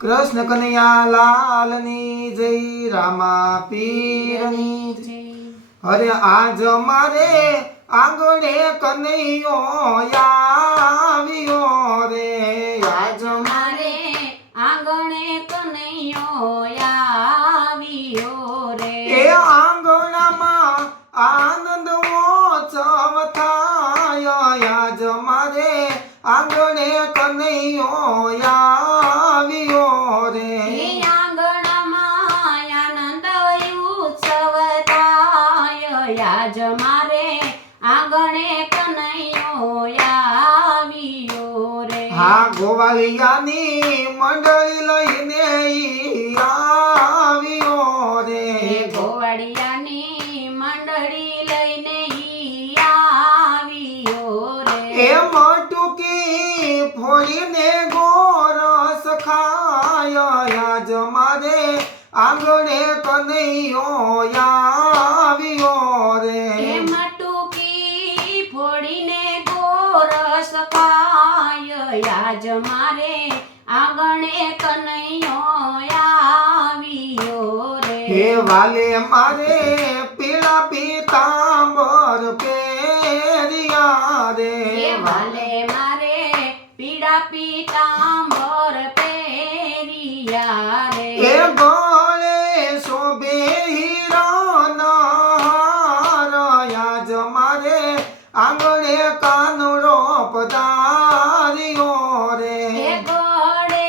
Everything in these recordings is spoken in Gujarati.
કૃષ્ણ કનૈયા લાલની જય, રામા પીરની જય। અરે આજ મારે આંગણે કનૈયો આવ્યો રે, આજ મારે આંગણે કનૈયો આવ્યો રે। એ આંગણામાં આનંદ ઉત્સવ થાય, આજ મારે આંગણે કનૈયો આવ્યો રે। એ આંગણમાં આનંદ ઉત્સવ થાય, આજ મારે આંગણે કનૈયો આવ્યો રે। હા ગોવાળિયાની મંડળી લઈને ઈ આવ્યો રે, ગોવાળિયાની મંડળી લઈને ઈ આવ્યો રે। એ મટુકી ફોડીને ગોરસ ખાય, આજ મારે આંગણે કનૈયો આવ્યો રે। એ મટુકી ફોડીને ગોરસ ખાય, આજ મારે આંગણે કનૈયો આવ્યો રે। હે વાલે મારે પીળા પીતાંબર પહેર્યા રે, હે વાલે મારે પીળા પીતાંબર પહેર્યા રે। એ ગળે શોભે હીરાના હાર, આજ મારે આંગણે કાનડો પધાર્યો રે। હે ગળે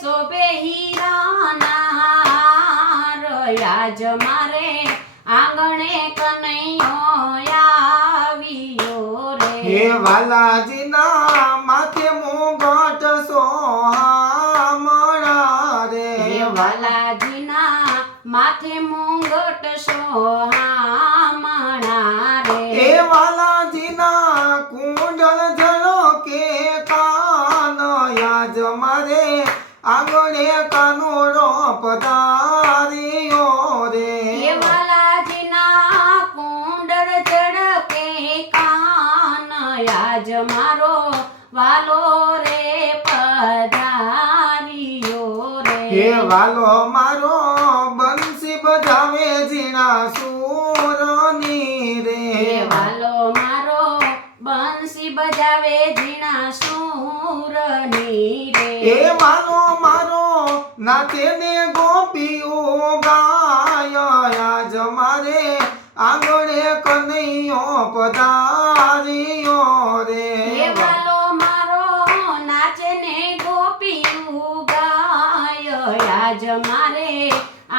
શોભે હીરાના હાર, આજ મારે આંગણે કનૈયો આવ્યો રે। હે વાલાજીના માથે મુગટ સોહામણા રે, હે વાલાજીના માથે મુંગટ સોહામણા રે। હે વાલાજીના કુંડળ ઝળકે કાન, આજ મારે આંગણે કાનુડો પધાર્યો રે। હે વાલાજીના કુંડળ ઝળકે કાન, આજ મારો વાલો રે પધાર્યો રે। હે વાલો મારો બંસી બજાવે ઝીણા સૂરની રે, હે વાલો મારો બંસી બજાવે ઝીણા સૂરની રે। એ વાલો મારો નાચે ને ગોપીઓ ગાય, આજ મારે આંગણે કનૈયો પધાર્યો રે। હે વાલો મારો નાચે ને ગોપીયું ગાય, આજ મારે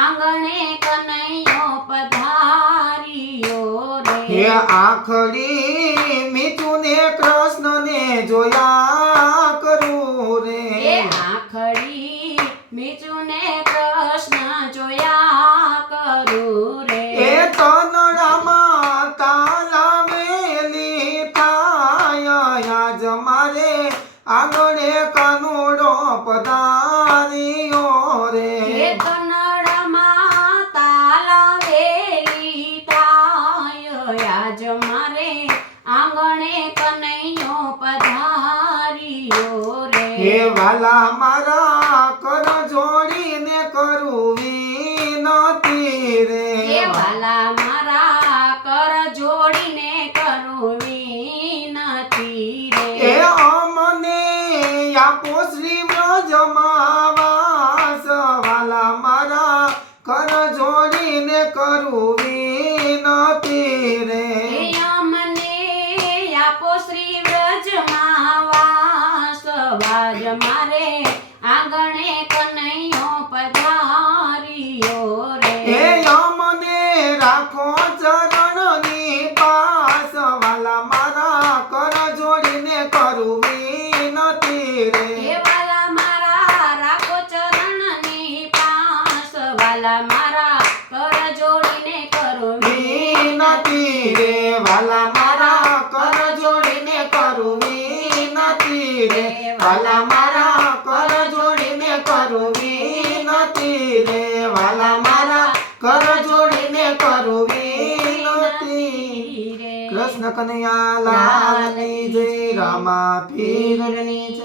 આંગણે કનૈયો પધાર્યો રે। હે આખડી મીઠું ને કૃષ્ણ ને જોયા કરું હે રે, આખડી મીઠું ને કૃષ્ણ જોયા કરું રે। એ તનડામાં તાલાવેલી થાય, આજ મારે આંગણે કાનુડો પધાર્યો રે। હે કન્નડમાં તાલાવેલી થાય, આજ મારે આંગણે કનૈયો પધાર્યો રે। હે વાલા મારા કર જોડીને કરું વિનતી રે, હે વાલા મારા કર જોડીને કરું વિનતી એ રે। અમને આપો શ્રી બ્રજમાં વાસ, વાલા મારા કર જોડીને કરું વિનતી રે। હે અમને આપો શ્રી વ્રજમાં વાસ, વાજ મારે આંગણે કનૈયો પધાર્યો રે। હે અમને રાખો ચરણની પાસ, વાલા મારા કર જોડીને કરું વિનતી રે। હે વાલા મારા રાખો ચરણની પાસ, વાલા મારા કર જોડીને કરું વિનતી રે, વાલા મારા કર જોડીને કરું વિનતી રે, વાલા મારા કર જોડીને કરું વિનતી રે, વાલા મારા કર જોડીને કરું વિનતી। રે। કૃષ્ણ કનૈયા લાલની જય, રામા પીરની જય।